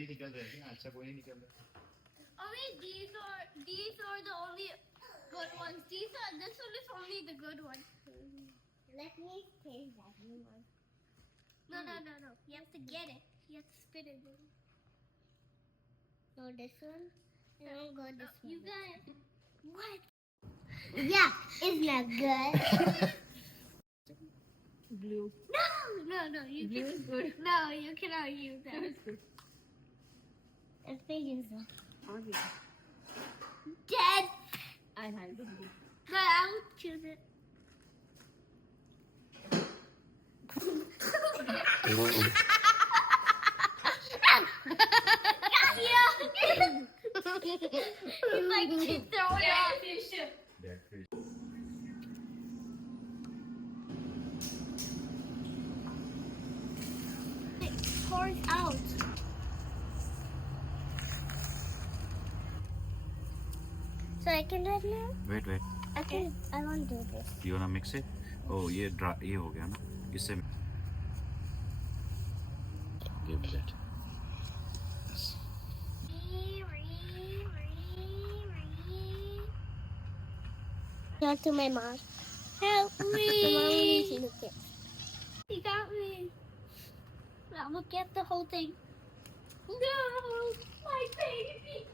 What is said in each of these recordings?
ही निकल रहे हैं, अच्छा कोई नहीं निकल रहा। Only these are the only good ones. This one is only the good one. Let me taste that new one. No. You have to get it. You have to spit it. So this one, and I'll go this one. You got it. What? Yeah, isn't that good? Blue. No. You Blue can. is good. No, you cannot use that. Let's use that. Okay. Dead. I had the blue. But I'll choose it. You like to throw it out. It pours out. So I can do it now? Wait. Okay. I want to do this. You wanna mix it? Oh, ये हो गया ना? इससे give that. Go to my mom. Help My mom me! needs to look it. You got me. Now look at the whole thing. No, my baby.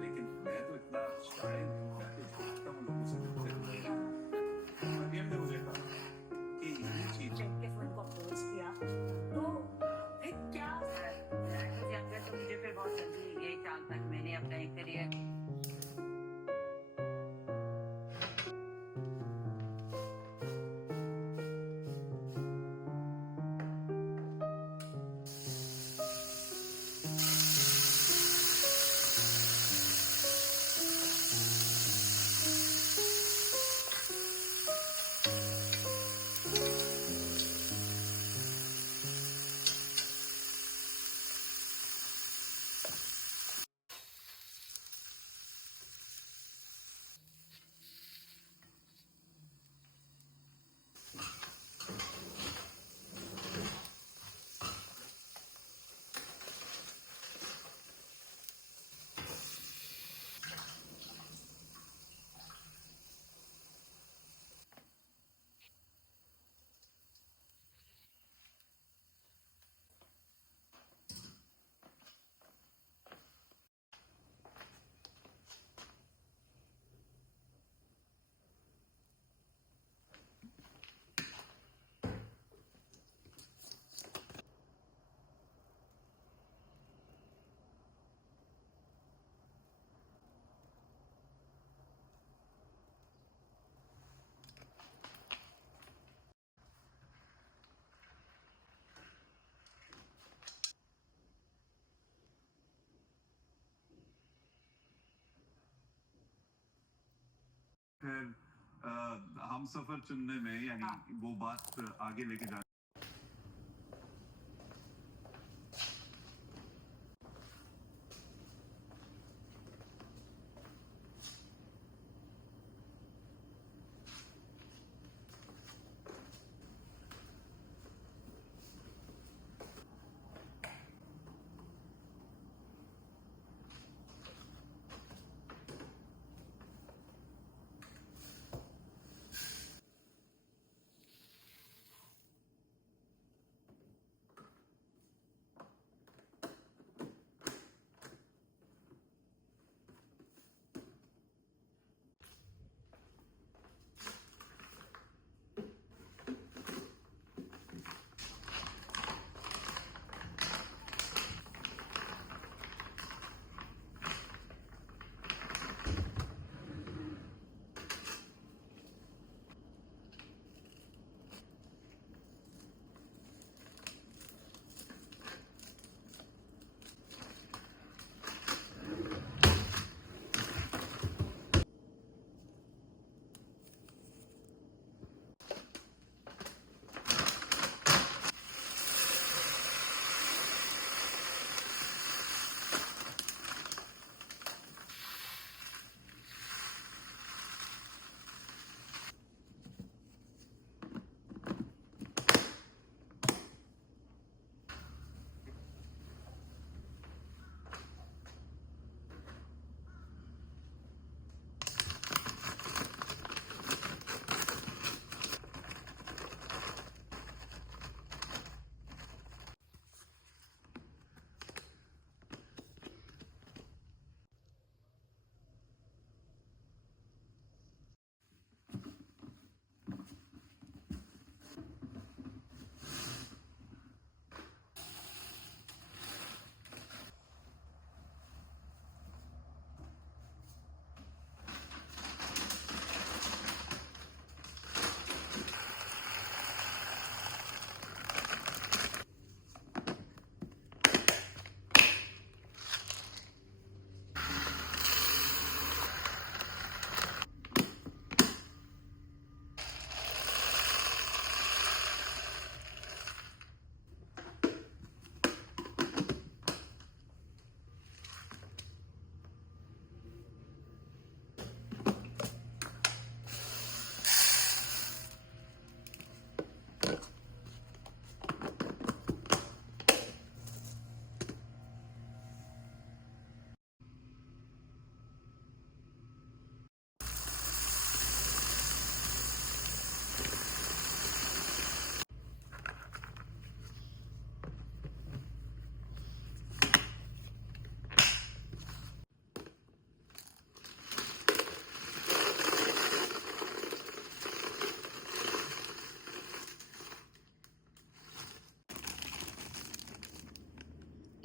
लेकिन मैं तो इतना शायद मैं तो जानता हूँ लोगों से मिलते हैं। मरियम ने मुझे कहा कि ये चीज चेक के फोन को अप्रोच किया तो फिर क्या मुझे अगर तो मुझे फिर बहुत जल्दी 1 साल तक मैंने अपना एक करियर फिर हम सफर चुनने में यानी वो बात आगे लेके जाने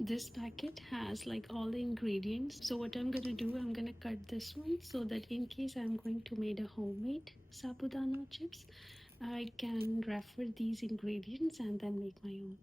this packet has like all the ingredients. So what I'm gonna do, I'm gonna cut this one so that in case I'm going to make a homemade sabudana chips, I can refer these ingredients and then make my own.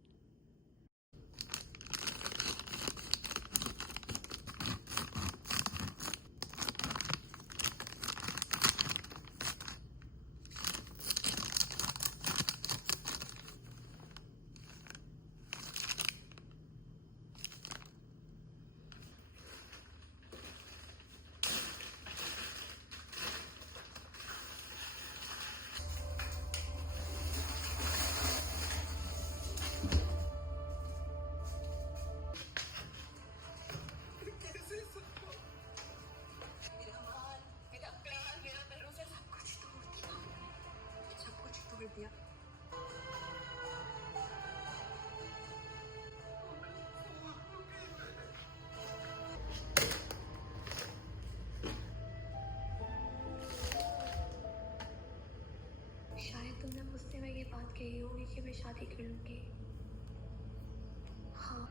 शायद तुमने मुझसे मैं ये बात कही होगी कि मैं शादी कर लूंगी। हाँ।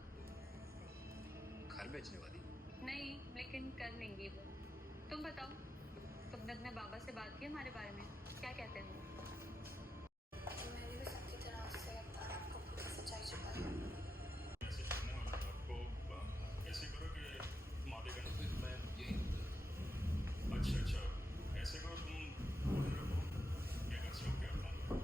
घर बेचने वाली? नहीं, लेकिन कर लेंगी वो। तुम बताओ, तुमने अपने बाबा से बात की हमारे बारे में? क्या कहते हैं वो? मैंने भी सबकी तरह से आपको पूरी सच्चाई छुपाई। ऐसे सुनने वाला आपको ऐसे करो कि मालेगांव में मैं यही। अच्छा अच्छा, ऐसे करो तुम बोल रहे हो क्या कर सकते हो अपना?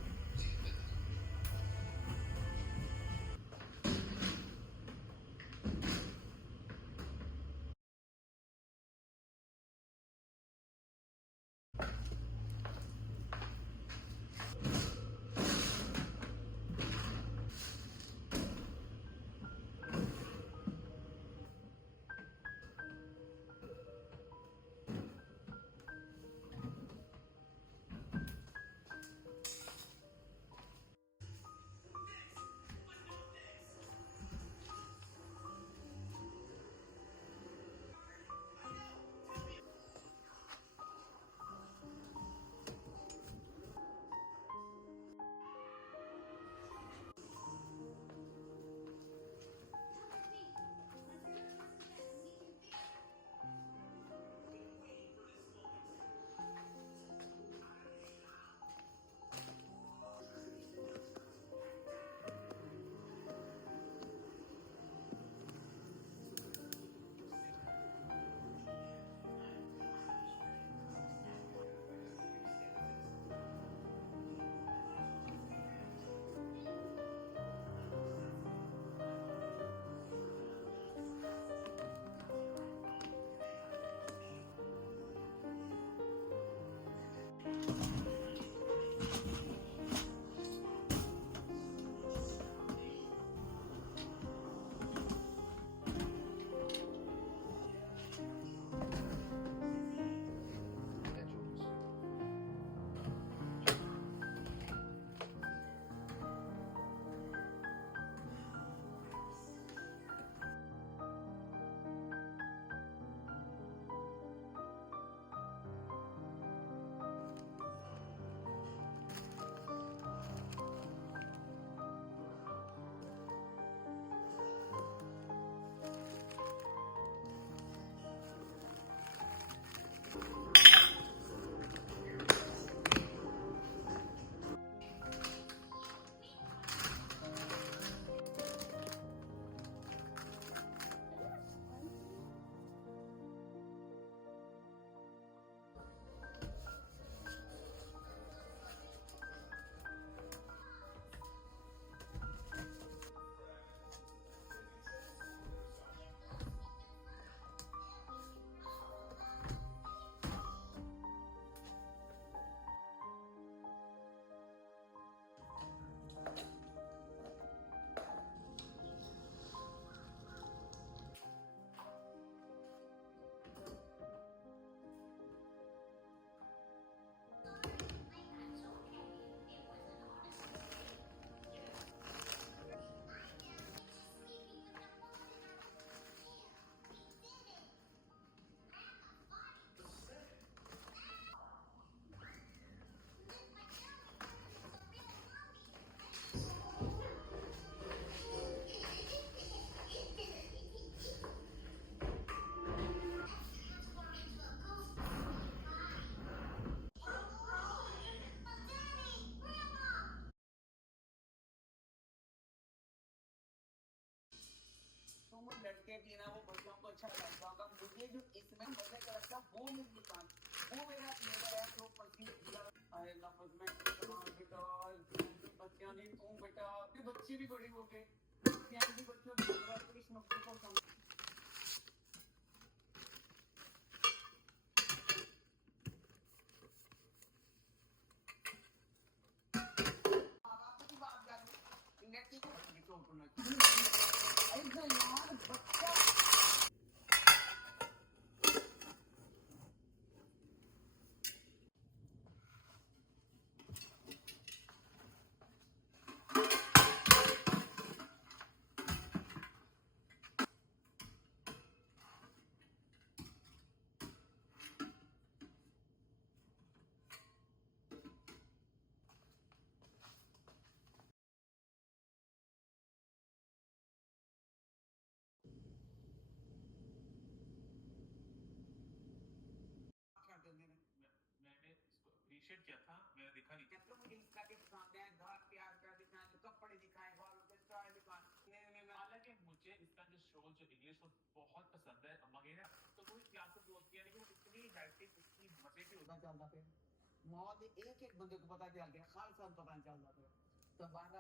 करके पीना वो बच्चों को अच्छा लगता होगा। मुझे जो इसमें मजे का लगता है वो मेरी दुकान, वो मेरा फ्लेवर है। तो अरे लफ्ज में बेटा बच्चियां नहीं तू बेटा बच्चे भी बड़े हो गए, बच्चों की इस मकसद को समझ मैंने इसको अप्रिशिएट किया था, मैंने देखा नहीं। जब तो मुझे इसका के पसंद है, घर प्यार का दिखाएं, कपड़े दिखाएं, बालों के स्टाइल दिखाएं। हालांकि मुझे इसका जो शो जो इंग्लिश वो बहुत पसंद है। मगेरा तो कोई क्लास को बोलती है लेकिन इतनी डायरेक्टिंग इतनी मजे की होता चलता थे मौत एक एक बंदे को पता चल गया, खालसा पता नहीं चलता था। तो बांदा